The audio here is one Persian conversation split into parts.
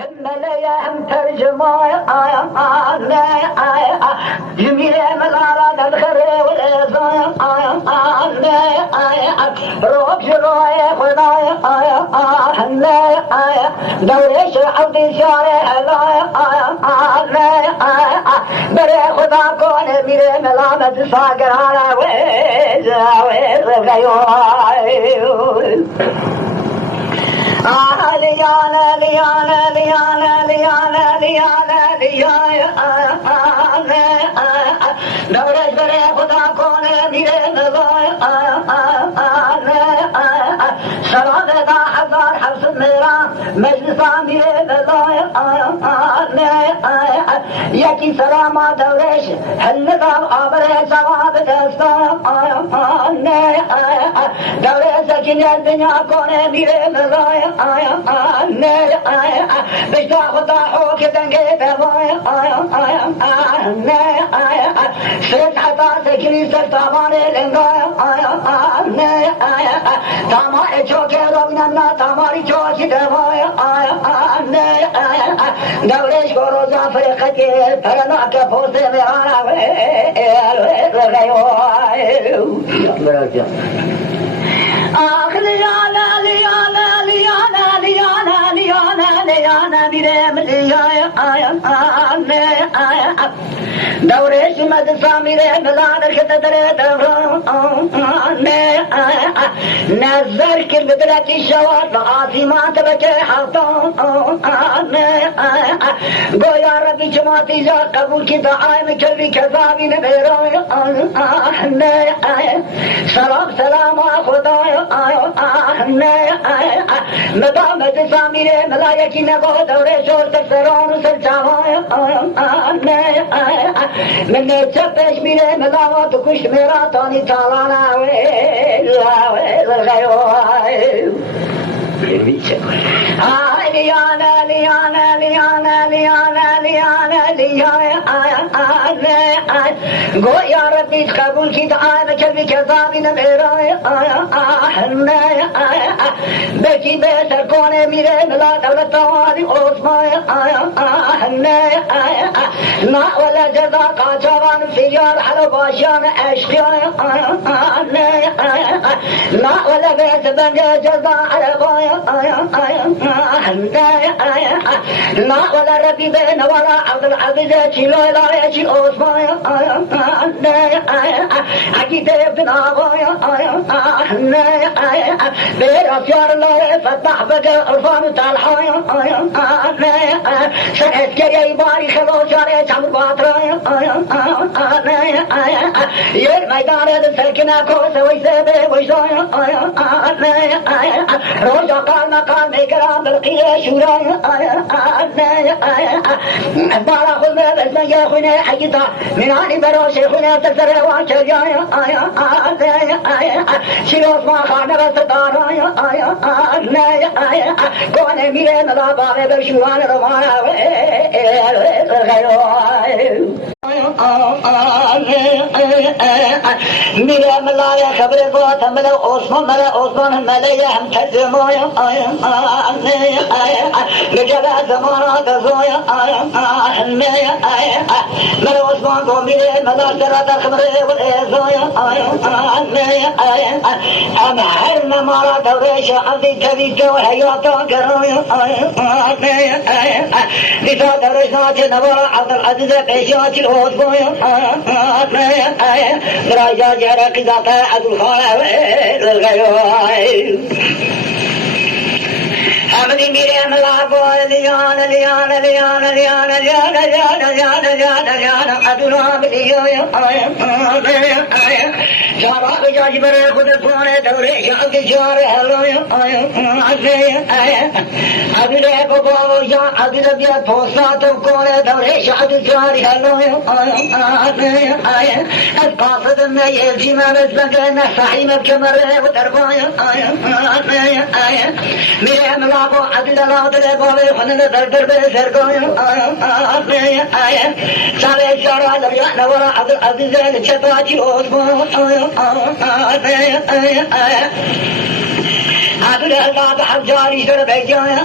هم ترجمة جميع ملارة الخير والإزاي روح شرايح ونايا دوريش عودي شارع بري خدا كون ميري ملامة ساقر على ويز غيور ليانا ليانا ليانا ليانا ليانا ليانا دورش بري خدا كون ميري سلام دا حزار حفظ میرا مجلسان میره بزای یکی سلام دورش هل دام آبره جواب دستان دورش سکین دنیا کنه میره بزای بشتا خدا حوک دنگه بزای سرس حتا سکینی سر تامان لنگای تامان چوکه روینم تاماری چوکی دوای دورش کو روزا فرقتی پرنا که پوسته میانا لیانا لیانا لیانا لیانا لیانا لیانا میرم لیانا دورش مدرسه میره ملادر که دره نظر که بدلتی شواد آسیمان تبکه حطان گویا ربی جماعتی جا قبول کی دعایم کلی کذابی نبیرای سلام سلام خدای مدام مدرسه میره ملایکی نگاه دوره شور تکسران و سرچاوای من چپش میره ملاوات و کش میرا تانی تالانا لیانا لیانا لیانا لیانا لیانا لیانا گویا ربی قبول کی دعا کلبی کذابی نمیرای بکی بهتر کنه میره ملا دولت آوازی عثمان نا ولا جزا قاچوان فیار حلو باشیان اشکیان نا ولا بیت بنگ جزا عربای نا ولا ربی بین ولا عبدالعزیز چیلوی لایه چی عثمان حکی تیب ناغای بیر افیار لایه فتح بگه عرفان تلحای سنت کریه باری خلوشاره چمر باترای یر میدان سرکنه کوس ویسه به وجدای روزا قال مقال میکرام بلقیه شورای بالا خود بزنگه خونه حقیقا منانی براش خونه تسره وان چلیای شیروز ما خانه بستارای کونه میره ملا باقی برشوان رومانا میره ملای خبر بات مل عثمان ملیه هم ترجمای نجل زمانا دزوی مل عثمان کو میره ملا سرا خبر والازوی ام هر نمارا دورش عندي کبی جو حیاتا کروی دیتا دورش ناچه نوارا عبدالعزیز پیشاتی عثمان براجا جرا قضاقه عبدالخانه أمني مريم العفو ليانا ليانا ليانا ليانا ليانا ليانا ليانا ليانا ليانا أدنا بليانا شارع بجاج بري خود فوني دوري شاك شارع هلويا أبي بابا جا أبي لبيا توسا تبكوني دوري شاك شارع هلويا القاصد ما يلجي ما نسبك نصحي مبكمر وتربايا مريم العفو عدل الله دل بابي خنن در بسر کوي سارے شارع لبيا نورا عبد العزيز الچتاچي عثمان عبد الله حجاری در بیجای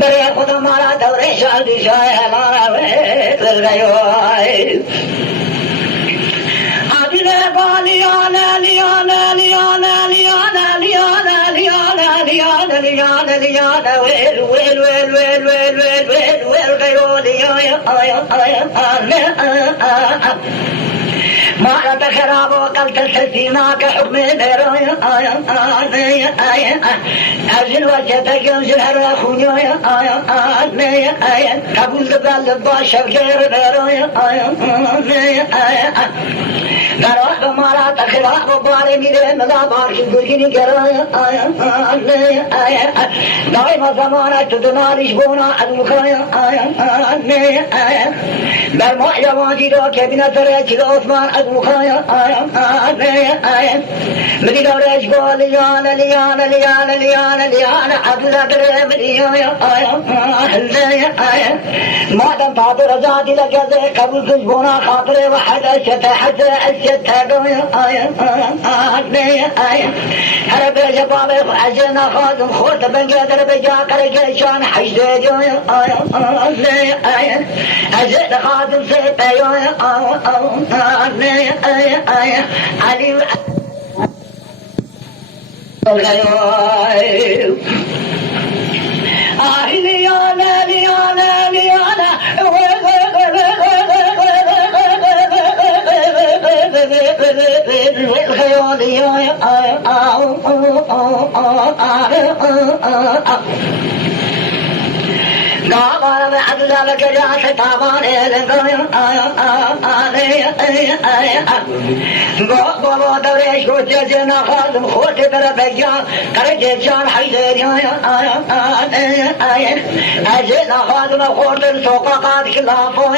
برای خود مارا دور شادی شای مارا ما خراب وقلت السيناك حكم درايا أجل وجهتك يمزل هر خويا قبول قبل الباشا غير درايا دراك مارا تخراب وباري ميري ملا بارش بركيني كرايا دائما زمانا تدنارش بونا المخايا بالمحيا واجدو كبنا تريج العثمان المخايا مدينة ريش بول ليانا ليانا ليانا ليانا ليانا عبد دريم ليانا مادم تعطي رجاتي لكذا قبل تجبونا خاطري وحد أشتا حتى أشتا هرب جبالي فعجنا خادم خورت بنجادر بجاكر جيشان حجد جويا أجد خادم سيطا يويا علي ليانا ليانا ليانا قال بعد ذلك جاء طبعا قالوا دريش قلت جنا خادم خوت دربيان كرجت جان حيدر أجنا خادم خوت السوق قاد خلافه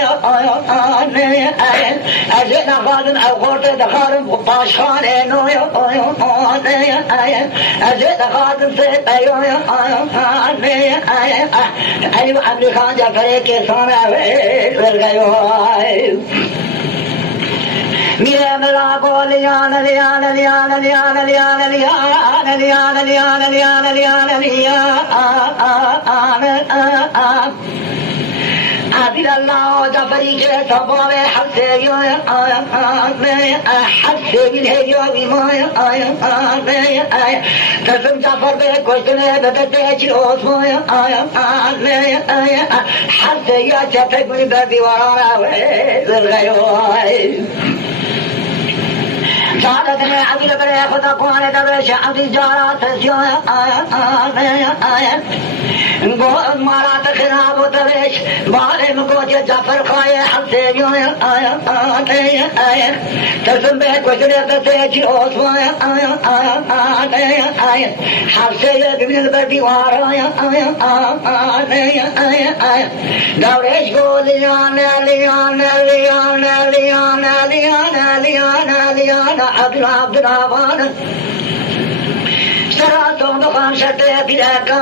أجنا خادم خوت دخارم باشخان أجنا خادم سيد أيوة أبي خان جعفر के सोना वेल गयो मेरा मेरा बोलियाना लियाना लियाना लियाना लियाना लियाना लियाना लियाना लियाना लियाना लियाना عبد الله جعفري के सबावे हसे यो हसे बिलहेयो विमाय कसम जाफर बे कोशने बदते चिरोसमय हसे या चटे गुली दीवारा वे गयो सादत में अगले बड़े खुदा कोने दरवेश अभी जारा तस्योया मारा तखराब दरवेश बारे में को जाफर खाए हंसे यो तसम में कुछ ने दते चिरोसमय हंसे ये बिन दीवार दरवेश गोलियाना लियाना लियाना लियाना लियाना लियाना लियाना عبد الرحمن سراتو مقام شتى بلاك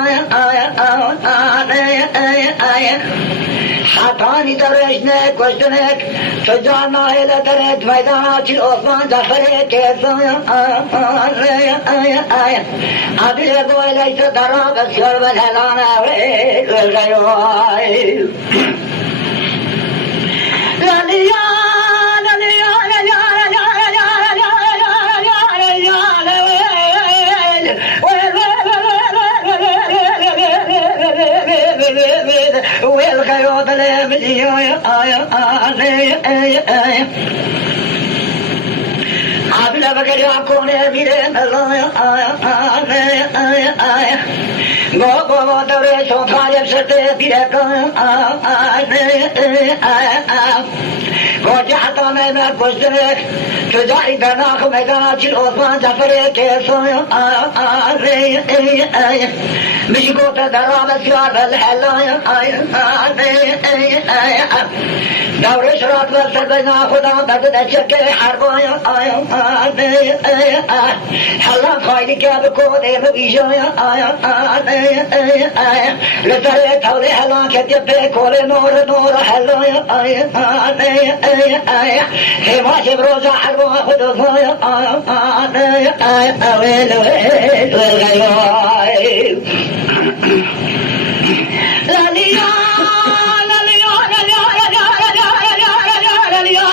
حطاني درجنا كوشتنك شجعنا إلى درج ميدانات العثمان زفرك عبد الرحمن ليس دراب السرب الهلانا والغيوائي لا ليانا ليانا ليانا والخيوط الأمنية قبل بكر يكون أميرين الله غو دوري صوفا يبسطي بيك وجحت من كشترك تجاهي بناخ ميدانات العثمان زفرك مش قوت درام اسرار بالحلايا دوري شرات والسبنا خدا بدد شكل حربايا حلا خايدي كاب كودي مبيجايا لسري تولي حلا كتب كولي نور نور حلايا ماشي بروزة حلوة خدوها ويل ويل والغيوي لا ليا لا ليا لا ليا لا ليا لا ليا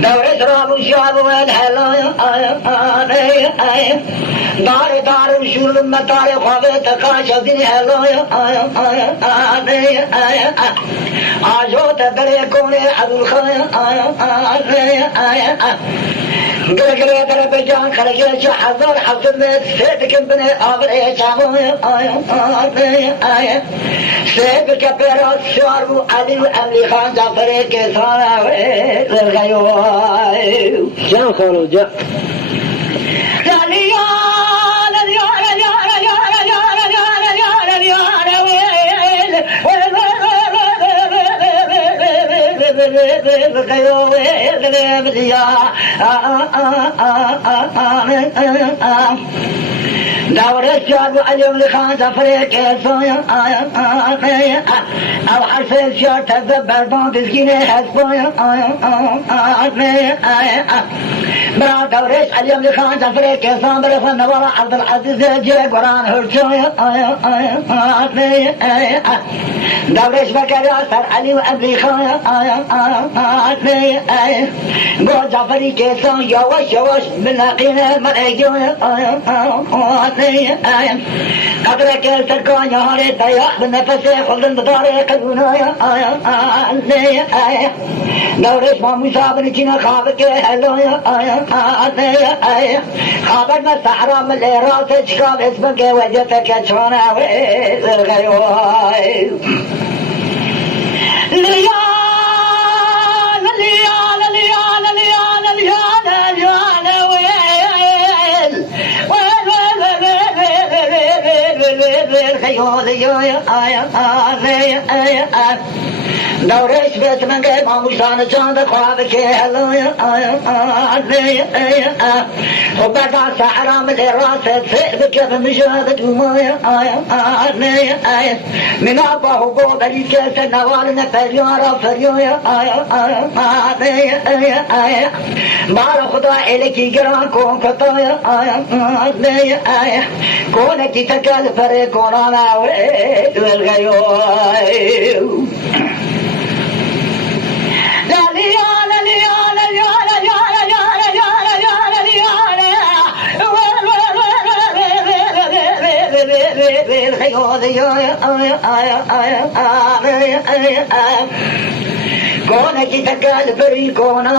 دورة رام الشعب والحلايا دار دار شول المطار خوابت خاشد الحلايا آجوت دري كوني عبد الخايا قلقل در بجان خلقل شحضر حضر مت سيدك بني آبر شامويا سيدك بيرات شاربو علي وأملي خان جعفر كسانا والغيوي جاء خالو جاء دور الشعب اليوم لخان سفري كيسويا او حرف الشعب تذبر بان تسكيني حسبويا برا دورش اليوم لخان سفري كيسان برفن نورا عبد العزيز جيك وران هرشويا دورش بكرا سر علي وابلي خايا قول جعفري كيسان يوش يوش بنلاقينا مرأيجويا قدرك التركان يا هاري ضياء بالنفس خلدن بداري قدونايا دورش ما مصابن جينا خابك هلويا خابك ما الصحراء من الإراس اشكاب اسمك وجدتك شوانا والغيوي ليان ليان ليان ليان ليان ليان دورش بيت من قيب عمشان جاند خوابك هلويا وبدع سحرام الراس تسيبك بمجادة ومايا من أباه بوضع لكيس النوال فريارا فريويا بار خدا إليكي قران كون كطايا كونك تكال فريقونا والغيوي لا ليا لا ليا لا ليا لا ليا لا ليا لا ليا لا ليا لا ليا كونك تكال فريقونا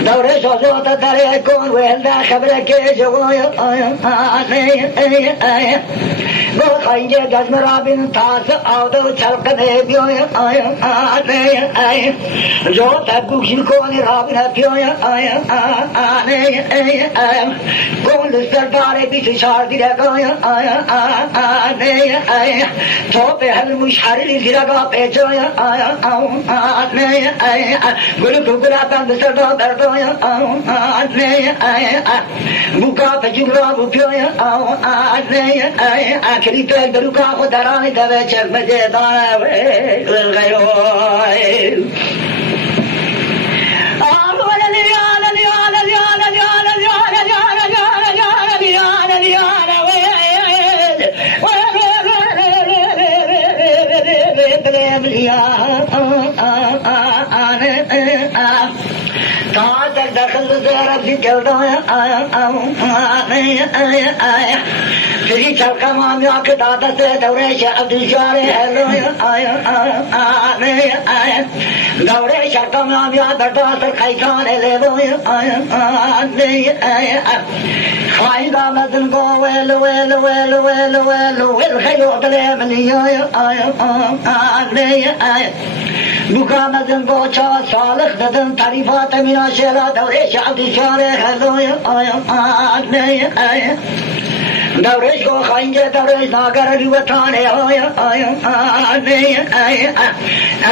دورة شوزوت داري كون ويلدا خبرك جوايا قول خيجي جزم رابين تاس آودو چلق ديبيويا جو تبوكشن كوني رابين هبيويا قول سرداري بيس شاردي رقايا توبي هل مش حريري زرقا بيجويا قول كبرا بند سردا بردويا بوكا بجنرا بوبيويا آخری تو یک دروکا خود درانی دوه چک مجه دانه والغیوی कहाँ तक दखल से रब्बी चलता है श्री चलका मामिया के दादा से दौरे से अब्दुल हेलो दौरे शक्का मामिया बैठा सर खाईखान ले लो खाईगा मदन को well well well well well well खयो तले मनिया बुका मदन को चा सालख ददन तारीफात मिना शेला दौरे से अब्दुल हेलो دورش کو خنجر دورش ناگر لیوتانه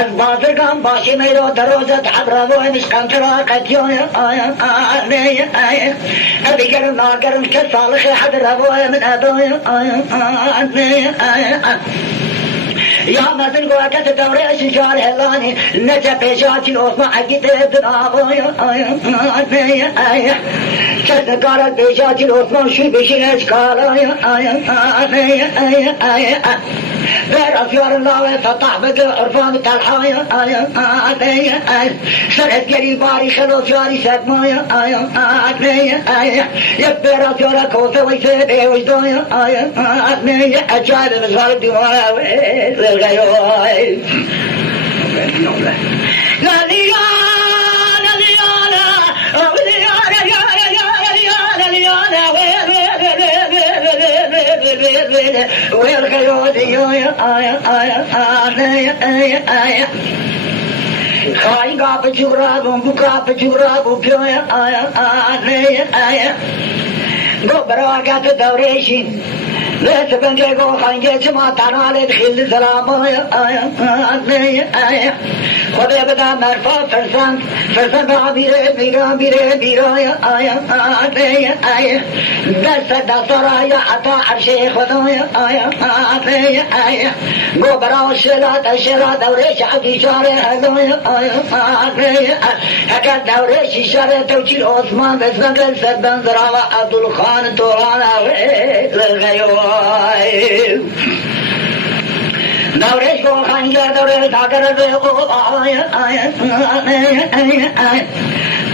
از بازرگان باشی میرو دروزت حبرابو مشکم تراقتیون بگرم ناگرم که صالح حبرابو من ادوی يا مثل قوات الدورة شجار هلاني نجا بيشاتي الأوسما حقيت الدنابو كذا قارت بيشاتي الأوسما شو بيشين أشكالا بير أفيار الله تطح بك عرفان تلحايا سرت قريباري خلو فياري سدمايا يبير أفيار كوثة ويسيبه وجدايا أجايب مزار الدماء خايقا بجورابو بكا بجورابو بيويا براقات الدوريشين ليس بنجيكو خنجي ما تنالي دخل سلام خدا بدا مرفا فرسان بيرا دست رايا حتى عرشي خدايا قو براو الشلا دوريش عبدي شاري هدايا هكا دوريش شاري توجي عثمان بس بنجل سدن زراوة عبد الخان طولانا دورش کو خنجر دورش داگر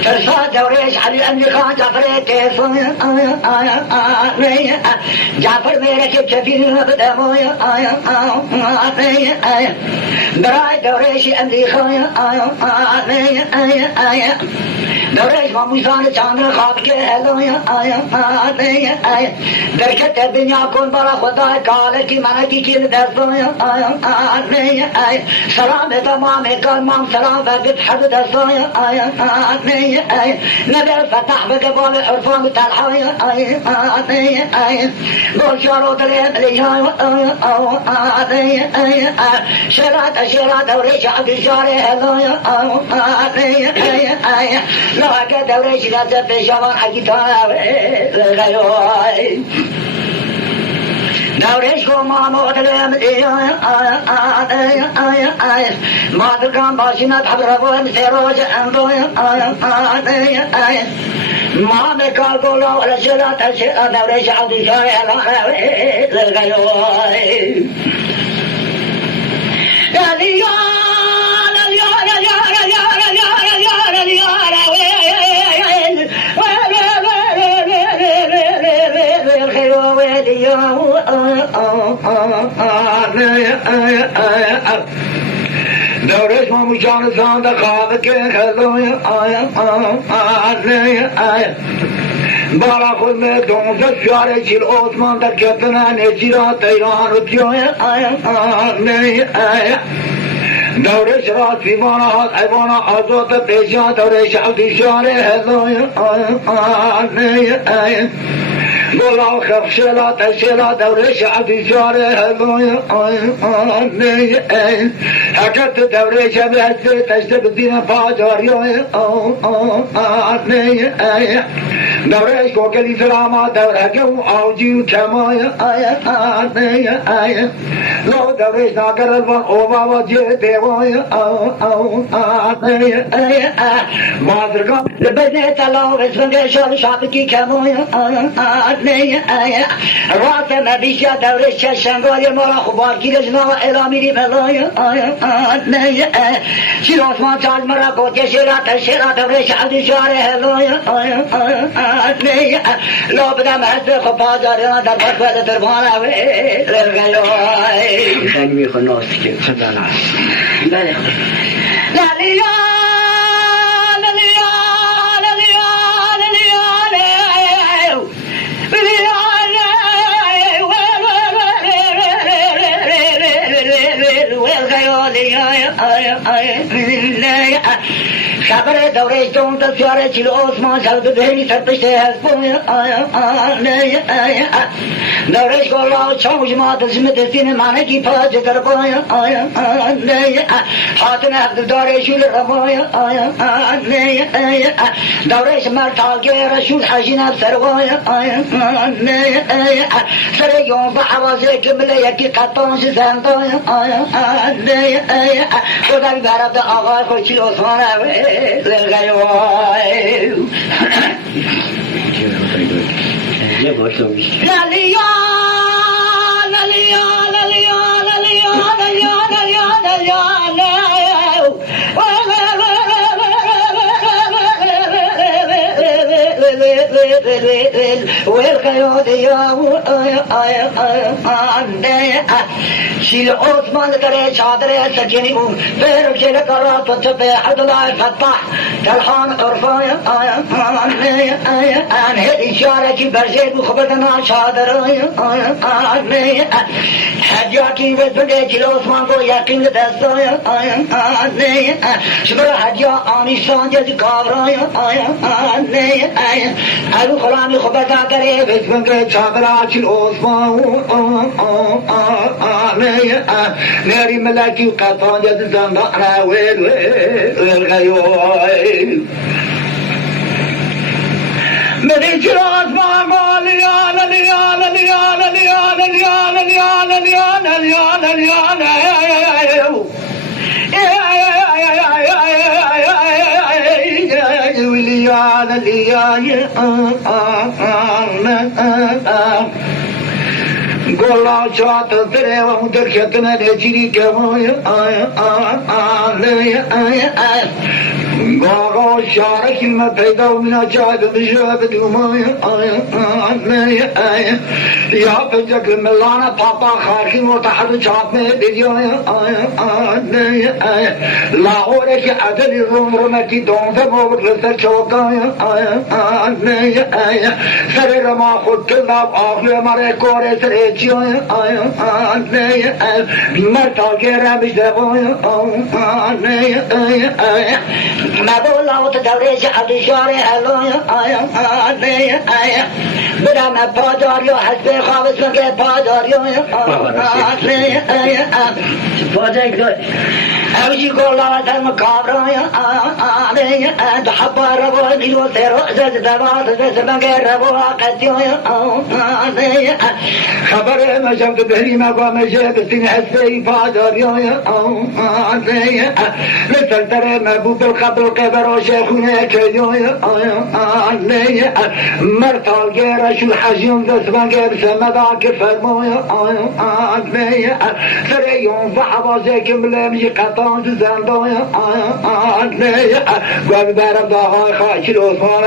ترسا دورش علي الأمير خان جعفر میرے کے چفیر بدمویا برای دورش امیر خان دورش ماموزان چاندر خواب کے درکت دنیا کن برا خدا کال کی من کی کل دستویا سلام تمام کلمام سلام وقت حد دستویا نبي فتح بقبال عرفان تلحايا قول شارو دليم ليهاي شرات وريش عبد شاري هلايا لو أكد وريش لازم في شمان حقيتها دورش کو مامود لم ما درکان باشینات حضرت سروج اندوی ما مکال گولا ولا شلات دورش عودی جای دورش ما مجان زانده خواب که خلوی بارا خود میں دونزد پیارے چل عثمان در کتنا نجیرات ایران و دیوی دورش رات فیمانا حد ایوانا آزاد پیشا دورش عبدی شاره هلوی بولا خفشلا تشلا دورش عبدی شاره هلوی حکت دورش بهت تشتب دین پاجاریوی دورش کو کلی سلاما دوره گو آوجی و کمای لو دورش ناکر الوان اوبا و جه دیوای مادرگان لبنه تلاو اسفنگ شال شاب کی کمای رات نبیشا دورش چشنگای مارا خوبار کی لجنا و الامیری ملای شیر عثمان چال مرا گوتی شیرا دورش عبدی شاره هلای لو بدم حسن خب بازاریان در بطوال دربان خیلی میخواه ناستی که خدا بله خبر دوره جون تسیاره چیل عثمان شد دهی سرپشته از بوی دورش گلا چاوش ما تسمت سین مانه کی پاج در بوی حاتن حد دوره شول ربوی دورش مرتاقی رشول حجین سروی سر یوم بعوازه کمله یکی قطانش زندوی خدا بیارد آقای خوشی عثمان شیل عثمان کرے چادر سجنی ہوں پیر شیل کرا تو چپے حد لا فتح تلحان عرفان آن ہے اشارہ کی برجے خبرنا چادر حجا کی وزنگے شیل عثمان کو یقین دست شکر حجا آنی سانجز کابران ابو خلامی خبرنا کرے وزنگے چادر شیل عثمان ناري ملاكي وقطان جد زنبقنا والغيوي مدينة العثمان قال ليانا ليانا ليانا ليانا ليانا ليانا ليانا ليانا ليانا ليانا قول شاط ترى ومدر شتنا نجري كمان قالوا شارك المبيدا ومن أجاد بجاب دوما يا بجك الملانا بابا خارجي وتحت شاط من فيديو لاهور के अदर रोम रोमती दोंद बोल रहा चौका सरे रमा खुद के नाम आखिर हमारे कोरे सरे जियो मरता के रबिश देवो मैं बोला वो तो दौरे से अभी शारे हेलो बड़ा मैं पाजारियो हंसते खाविस में के पाजारियो पाजारियो أوجي قولا دم كابرايا عليا دحبار ربو نيلو سيرو زاد دبات زمان ربو قديويا عليا خبر ما جمت بهري ما قام جاب سين حسي فاجريا عليا مثل ترى مبوب القبر قبر شيخنا كيويا عليا مرتال غير شو الحجيم زمان غير سمدا كفرمويا عليا سري يوم فحوازي كملم يقطع زندويا عليا قام بارم ضاع خاش العثمان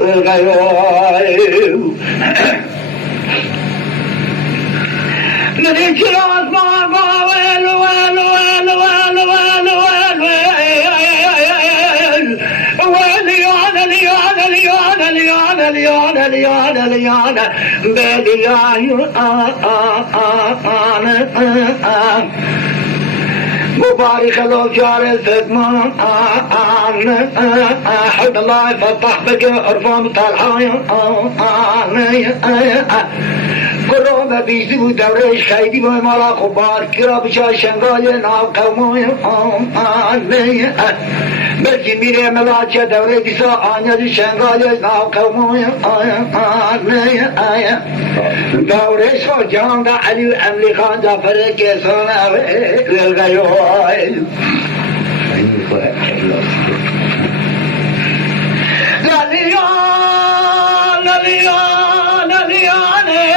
الغيوي نريد العثمان ويل ويل ويل ويل ويل ويل ليانا ليانا ليانا ليانا ليانا ليانا ليانا بليانا مبارك الله جار الزمان حد الله فتح بك عرفان طالحايا قرآن بيزو دورش خيدي بمالا خبار كرا بشا شنغايا ناو قومايا بلكي ميري ملاچا دوري ديسا آنيا دي شنغايا ناو قومايا دورش خو جان دا علي أملي خان جعفر كيسانا والغيوي لا ليان ليان ليان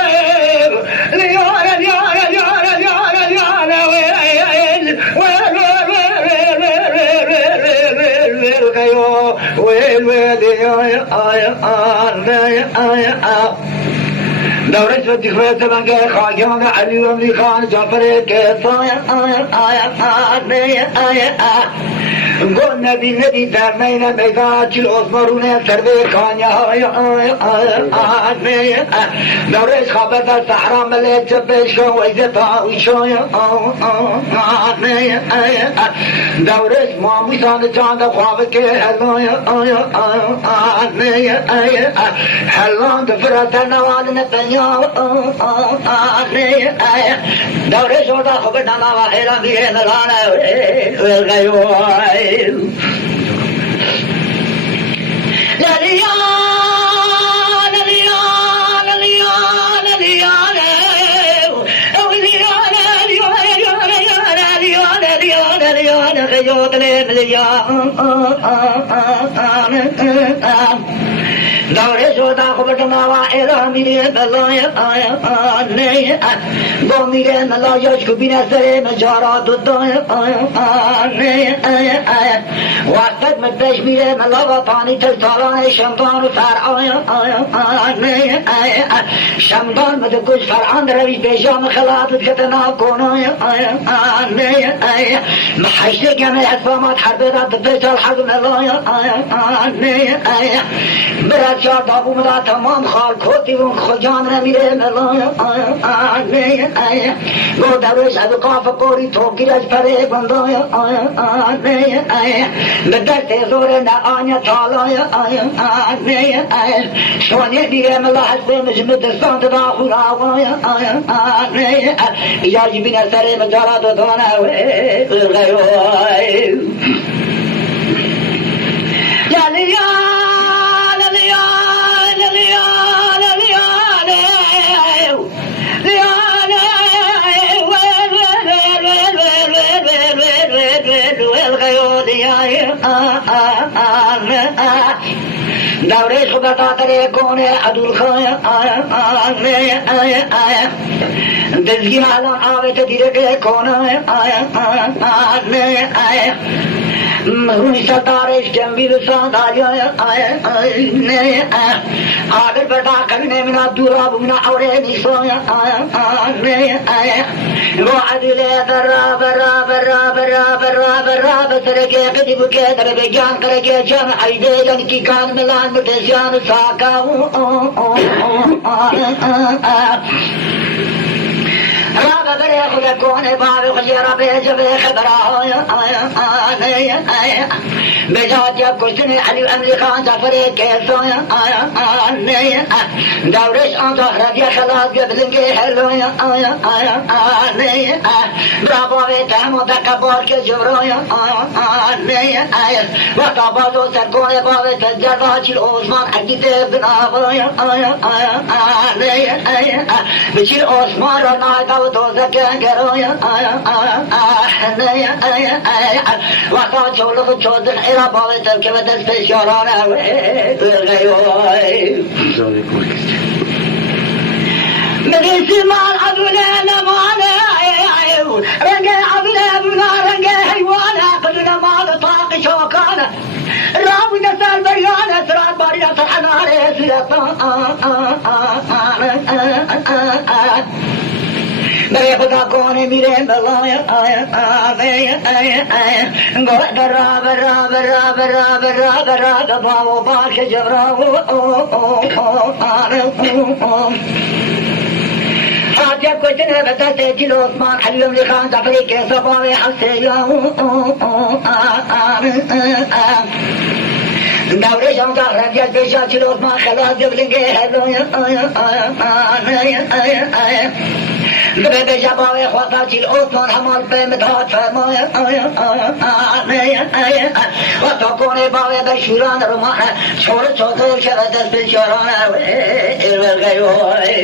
دورش و دخوات لنگه خاگیان علی و املی خان جعفر که سایا قول نبی در مین میدان چیل اسمارونه سربه کانیا دورش خبر در صحرا ملیت جبش کن ویزه تاویشوی دورش مامیسان جان در خواب که هلان دفرات نوال نتنیا دورش ورده خبر نما خیران بیه نلانه والغيوائل دورے سودا خبر نوا ایرا میرے بلایا آیا آنے گو میرے نلا یش کو بنا سرے میں جارا دودایا آیا آنے آیا وقت میں پیش میرے نلا و پانی تل تالا شمدان فر آیا آنے آیا شمدان میں کچھ فرعان روی پیشام خلات کتنا کونایا آنے آیا محشر کنے اسلامات حربات پیشال حق ملایا آنے آیا برات شار دابو ملا تمام خال کھوتی اون خجان نمیره ملایا آنے آیا گو دروش از قاف قوری توکی رج پره بندایا آنے آیا بدست زور نه آنیا تالایا آنے آیا شونی دیره ملا حسب مجمد دستان داخل آوایا آنے یا جبین سر مجارا دو دانا غیوائی یا لیا دورے خبتا ترے کونے عدل خوایا آیا دزگی حالان آوے تدیرے کے کونا آیا مہونی ستارش جنبی لسان آیا آگر بڑا کرنے منا دورا بمنا عورے نیسویا آیا وہ عدل درا برا برا برا برا برا بسرگے قدب کے در بگیان کرگے جن عیدے جن کی کان ملان متشان ساکا رابع برے خدا کونے باوی خجرہ بے جبے خبرہ آیا بجات یا کشتنی علی امری خان جعفر کیسویا آیا دورش آنتا رضی خلاص گبلنگے حلویا آیا براباوی تحمو تکبار کے جبرویا آیا وقتا بازو سرکونے باوی تجربہ چل عثمان عقیدے بنابویا آیا بچل عثمان رو نائدہ دوزکے گرویا وقتا چولو چودن ایرا باوی تلکے و دست پیشارانا غیوائی مگی سیمان عدولی نمانا رنگے عبلے بنا رنگے حیوانا قدنا مال طاق شوکانا رابو نسال بریانا سرات باریا سحنارے سلطان برے خدا کونے میرے بلایا آیا گو درا برا برا برا برا برا دباو باش جبراو آجا کچھ نے بتاتے چلو عثمان علی عمری خان جعفری کے صباوے حسیاو دورے شمتا رنجل پیشا چلو عثمان خلاص جبلنگے آیا بے شباوے خواتا چل عثمان حمال پہ مدھات فرمایا وقتا کونے باوے بشوران رمانا چھوڑ چھوٹو شردت بشورانا غیوائی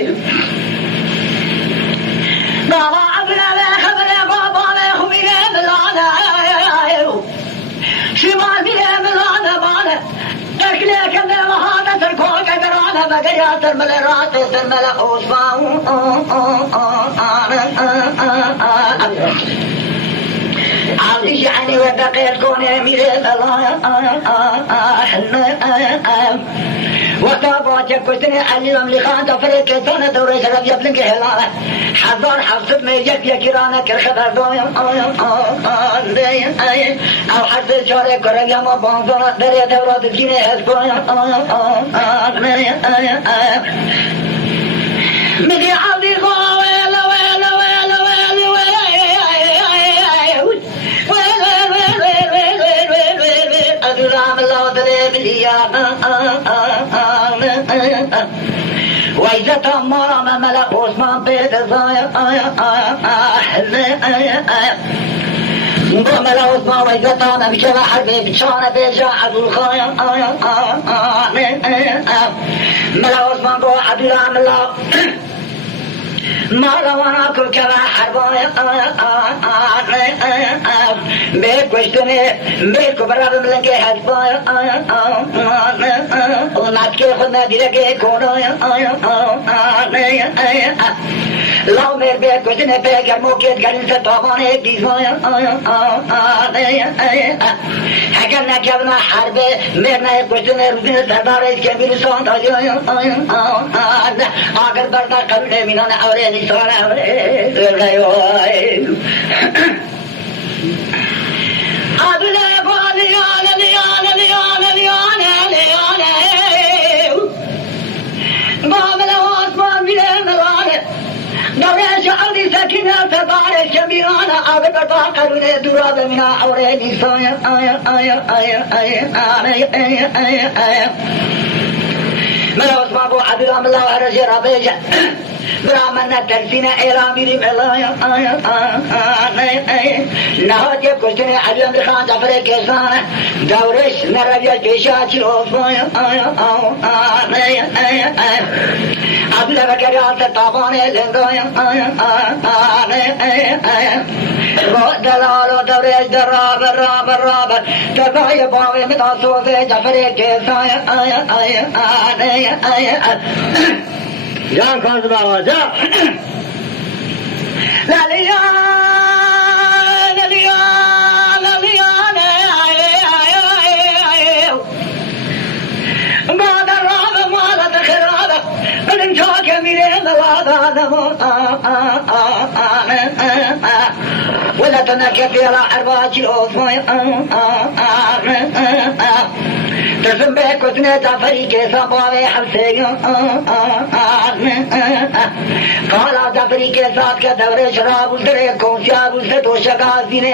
بابا ابنا بے خبر بابا بے خمیرے ملانا شمال میرے ملانا بانا تکلے کنے وہانا سر کھول کے درانا مگریا سر ملے رات سر ملے عثمان عاوزش عني ودقيت كوني ميري وطابات يكوشتني علي المملخان تفريق كيسانة دوري شرف يبلنك هلالة حضار حفظت ميجك يكيرانا كرخبر دويا أو حتى شارع كرجع ما بانزنا دري دورات الجنة أسبوعيا مدي عبدي قويلا ويلا ويلا ويلا ويلا أدرام الله دري وإذا تمر ما ملأ عثمان بيت زايا ملا عثمان وإذا تانا بشبه حربي بشانة بيجا عدو الخايا ملا عثمان قوة عدو العام الله ما لوانا كل كلا حربايا بيت وشتني بيت كبرى بملكي حربايا وناتكي خدنا ديركي كونايا لاو مير بيت وشتني بيت كرموكيت قرن ستواباني ديزايا حكرنا كبنا حربي ميرنا وشتني رزين سرداري كبير سانت آگر بردا قبل مینان أوري نسوان أوري غيوي أبلا بالي أنا ليانا ليانا ليانا ليانا بابلا واسمان بلا مرانا دوري شعري سكينة تباري شميرانا أبلا بردا قبل دراب من أوري نسوان ملا عثمان بو عبد الله ورجي ربيجة برامنا تلسينا إيراميري ملايا نهاد يكوشتني عدوان بخان جعفر كيسانا دورش نرابيا كيشاتي عثمان عبد الله بكري عالت طاباني لنغايا دلالو دورش دراب الراب الراب تبعي باوي من أصوصي جعفر كيسانا جان خان بابا جا لا ليان ليان ليان ما دراب ما لا تخراب من جاك ميرين لا ولا تنكف يا حرباج العثمان تسم بك وسنة فريق سباوي حبسي قال فريق سات كدور شراب الدري كونسياب الستو شغازيني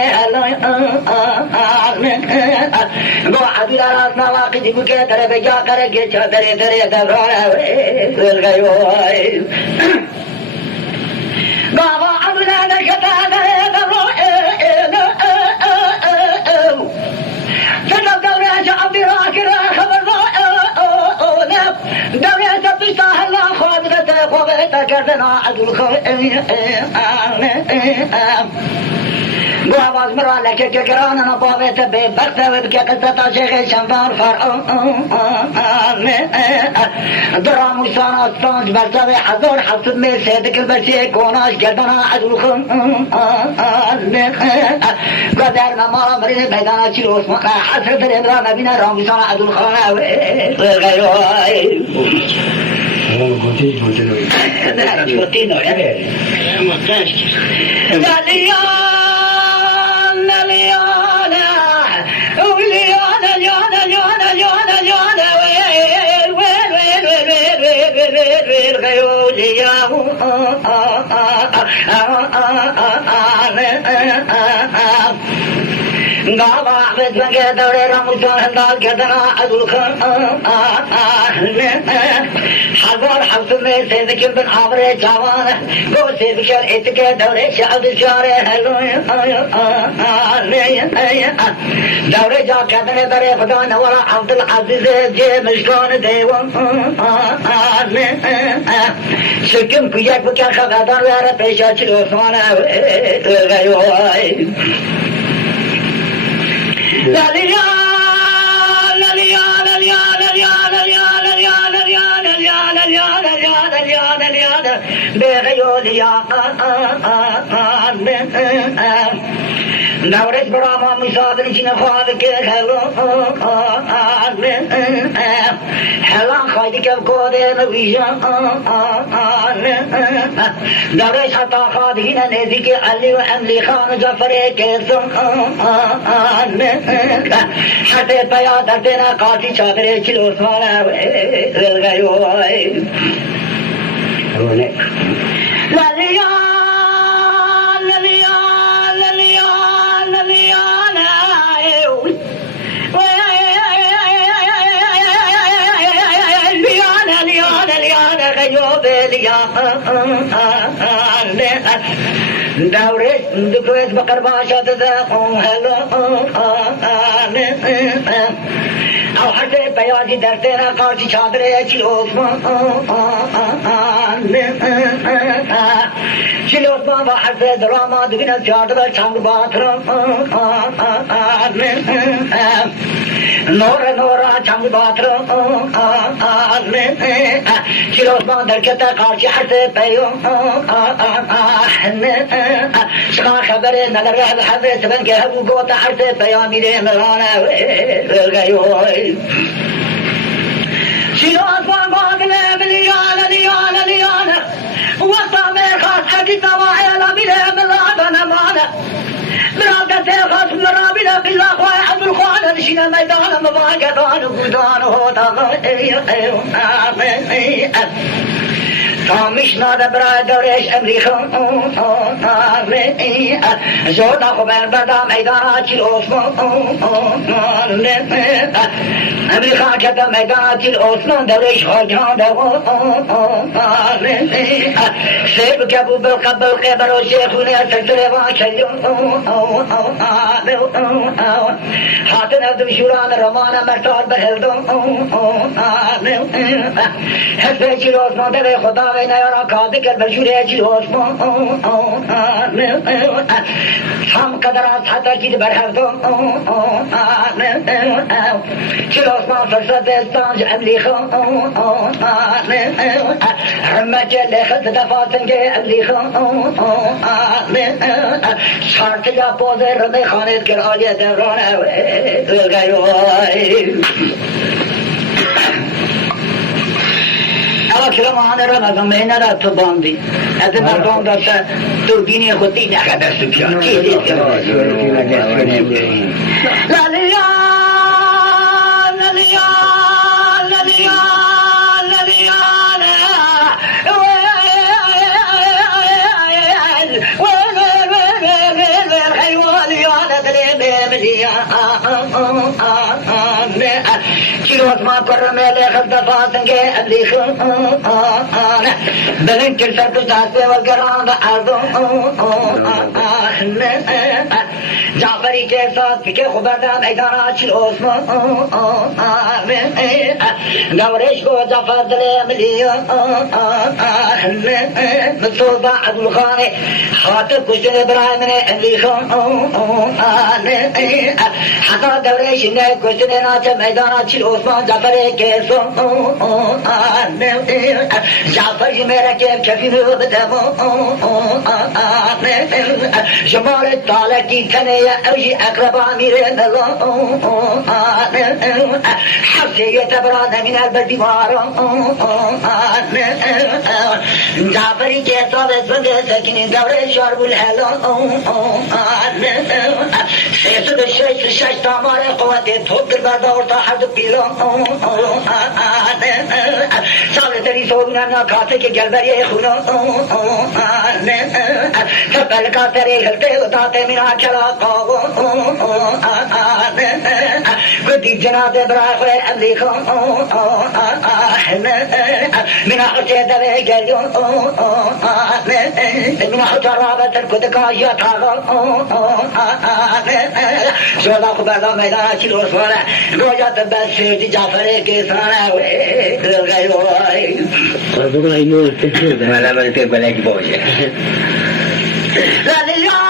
گو عبیل راز نواقی دیگو که در بجا کرگی چا دره دره دوران گیو بابا عبیل نکتا دره دوران سنب دوره شا عبی راکر خبر دوره تبشتاه الله خوابت خوابت کردنا عدو الخواب بواز مرا لکه که گراننا بابت به بخت و بکه قصتا شیخ شمدار فرعون درا موسان استانج برزاوی حضور حسد می سیدک البرسی کوناش گردنا عدو خون قدر نمارا مرین بیدانا چی روسمان حسر در ابرا نبینا راموسان عدو خون غیروی گوتینو غابا عبد بنگه دوره رموزان هندال کردنا عدو خان حضار حفظ میں سیدکل بن عبر جوان گو سیدکل اتکے دوره شعب شاره هلوی دوره جا کردن دوره خدا نورا عبدالعزیز جی مشکان دیوان شکم کیک بکر خبردار ویره پیشا چل عثمان غیوی لا لیا لا لیا لا لیا لا لیا لا لیا لا لیا لا لیا لا لیا لا لیا لا لیا لا لیا لا لیا بغيو لیا نورت برا ما مسافر چین خواب که خلو هلا خواهی که کوده نویجان نورت حتی خواهی نزی که علی و املی خان جفره کسون حتی پیا درتنا قاسی چادره چلو سوالا ولگیو للیان للیان للیان للیان لیان لیان لیان غیوب لیان دورش دکویت بقر باشد دخون هلو او حتی بیازی در تیرا قاسی چادره چی عثمان چی عثمان با حرف دراما دوین چادره چنگ باترم نور نور چنگ باترم چی عثمان در کتا قاسی حرف بیون شما خبره نلره حرف سبن که هبو گوتا حرف بیامیره مرانه ولگیوی شیراز بانگاد لیان لیان لیان وقتا میخواست حدیث نواعیلا میره ملادن امانه مرادت خاص مرابیل قیلا خواه عبدالخوان نشین میدان مواقعان بودان هوتا تامیش ناده برای دورش امریخان زود نخوبر بردم میدان چیل عثمان امریخان کده میدان چیل عثمان دورش خواجان سیب کبو بلقبل قبر و شیخونه سکتر واکلیون حاتن ازم شوران رمان مرتار بهلدون حسب چیل عثمان دوی خدا نیارا کاده کر بشوره چی عثمان هم قدر از حتی چید برهردم چی عثمان فرصت استانج املی خان رمت لخت دفاتن که املی خان شارت یا پوزه رمه خانت کر آجه دورانه اما کلمانه را مزم مهنه را تو باندی از مردم داشته دوربینی خودی نخه دستو بیان چیزی لیان لیان لیان لیان عثمان کرم لیخل دفاتنگه لیخل بلن کرسر کشتاسه والگران و ارضو جعفری کے ساتھ پکے خبردار میدانا چل عثمان نورش کو جعفر دلے ملیا مصوبہ عبدالخان خاطر کشتن ابراہیم نے علی خان حتا دورش نے کشتن ناچ میدانا چل عثمان جعفر کے ساتھ جعفر جی میرا کے کبھی نو بدمو شمال تالا کی تھنے اوجي اقرب امير الله حسيت براد من البدوار جعفري جيتو بسند سكن دور شرب الهلا سيسد الشيش تمار قوات فوق بدور تحت بيلو سالتري سونا كاتك جلبري خنو تبل كاتري هلته وتاته من اچلا قدي جناب ابراهيم اللي خان من اخشى دبي جليون من اخشى رابط الكدكا يتاغا شولا خبالا ميدان چلو سوالا روجا تبس سيدي جعفر کے سانا غير دوغنا اینو تکرد مالا من ته بلک بوجه لا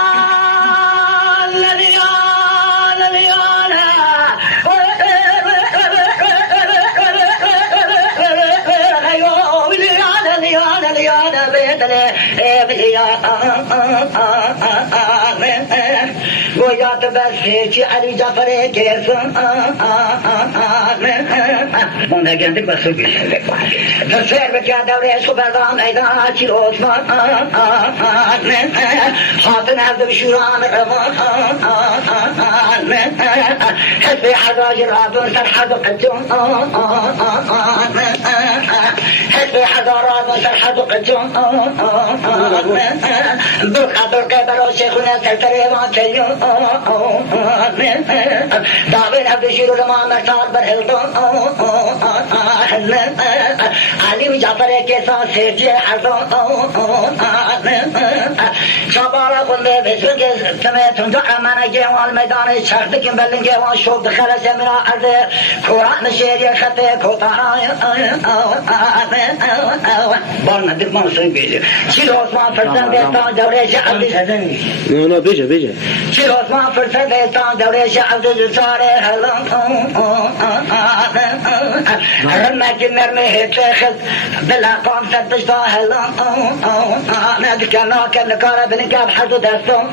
گویات بسیچی علی جعفر کسان مونده گنده بسر بیشتر سر بکر دوره شبردان میدان چی عثمان حاطن عبد بشوران روان حسب حراج رابون سرحد قجون حسب حضارات سرحد قجون بالقدر قبر شيخنا سلطري ما تليون داوين عبد الشير ما مرتاد برهلتون علي وجعفر كيسا سيرجي حرطون شبارا قلبي بسوك سميتون دعا مانا جيوان ميدان شرط كم بلن جيوان شوف دخل سمنا عرض قرآن شيري خطي كوتانا بارنا دك منصرين بيجي شيل عثمان فرسان ديستان دوري شعب نه بيجي شيل عثمان فرسان ديستان دوري شعب زاري هلون رمك مرمي هتخذ بلا قام ستشتا هلون نادك ناك النكارة بنكاب حدو دستون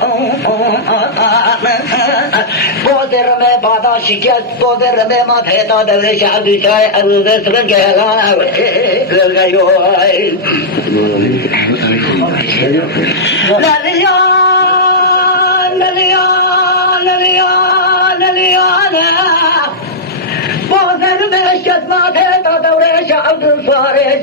بود رمي بادا شكيت بود رمي ما تهيتا دوري شعب زاري هلون دستون كهلان للغيوي بازر مشکت ماته تا دوره شعب ساره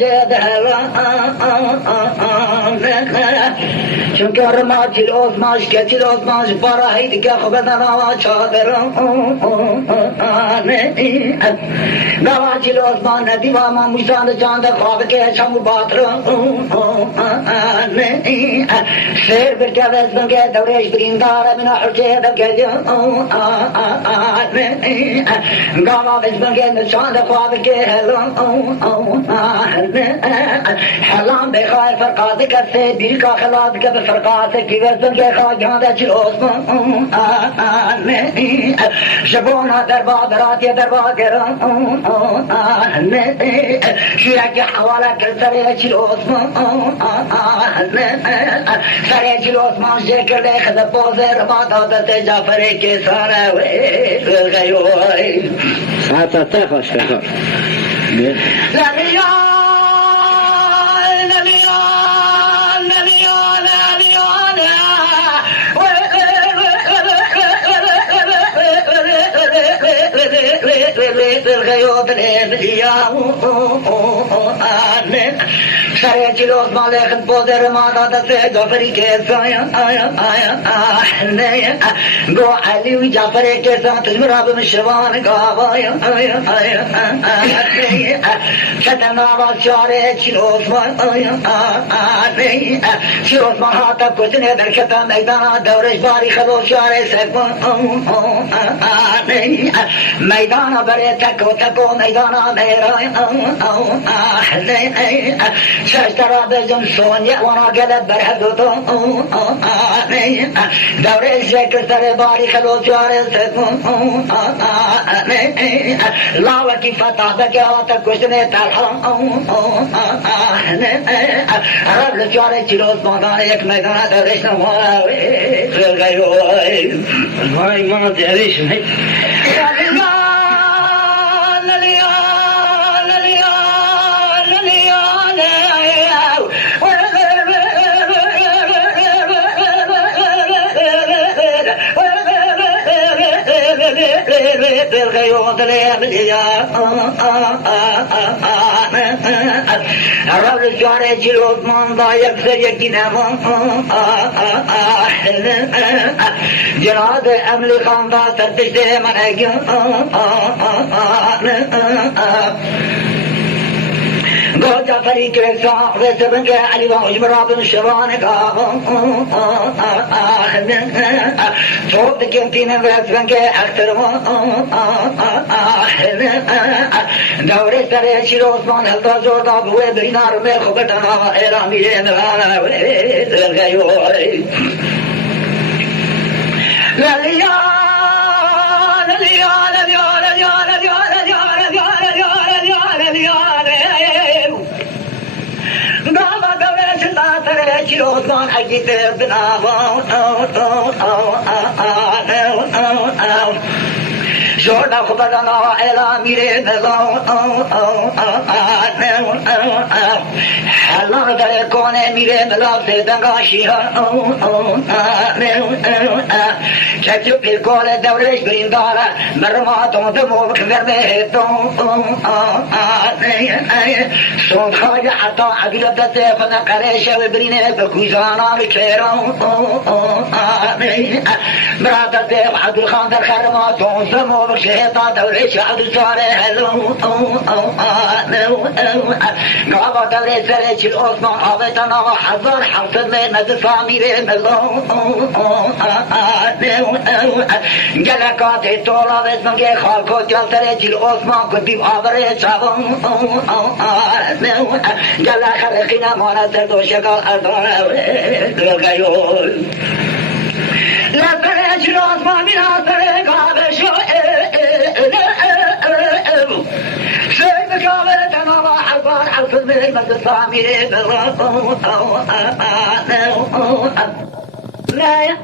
چون که رما چلوز ماش که چلوز ماش براهی دیگه خوب نوا چادرم نوا چلوز ما ندیوا ما مشتان چاند خواب که شمو باترم سر برکه وزن که دورش برینداره من حجه بگه گاوا وزن که نشان خواب که حلام بخیر فرقات کرده دل کا خلاص که فرقات کی وزن که خواهد چل عثمان شبونا دربادرات یا دربادران شیرک حواله کرده چل عثمان سر چل عثمان ذکر له خد بازر ما دادت جعفر که ساره غیوی حتی تخش کار سر چلوز مالک بودر مادا دست جعفری کے سایا گو علی و جعفر کے ساتھ مراب مشوان گاوایا ستن آواز شاره چلوز چلوز ماتا کچنے درکتا میدان دورش باری خدو شاره سکون میدان بره تکو تکو میدان میرای ششترا بجن سونی وانا قلب برهدو دوره ذکر سر باری خلو جاره سکون لاوکی فتح بکیا تکشنے تلحان رب لجاره چلوز مادان یک میدان دورش نماوی غیروی وای ما دیریش نهی رب الجاره جلوز من ضايق سيكي نمان جراد املی خاندا سرتشته من اگیان گو جعفری کے ساق رسبن کے علی و عجبرا بن شبان کا توب دکمتین رسبن کے اخترمان دور سر شیر عثمان حلتا زوردا بوئے بینار میں خوبتنا ایرامی نوانا در گئی للیا عثمان أجيت بناغو شورنا خبرنا وعلا ميرين حلا در کونه میره ملاف دنگاشیها چچو پیکول دورش برین داره مرماتون دمو بکمر مهتون سون خواهی حتی عدیل دسته فنقره شو برینه بکوزانا بکرون مرات دسته عبدالخان در خرماتون دمو بکشهتا دورش عبدالصالح هلون قابا دورش سرچ الأسمان عبدنا وحضر حفظ لنا دفامير ملون جلكات الطولة بسمك خالكو جلترج الأسمان كتب عبر شابون جل خلقنا مولا سردو شكال أدوار الغيول لا ترج الأسمان من أثر قابشو سيبك عبدنا وحضر حفظ لنا دفامير ملون لا يا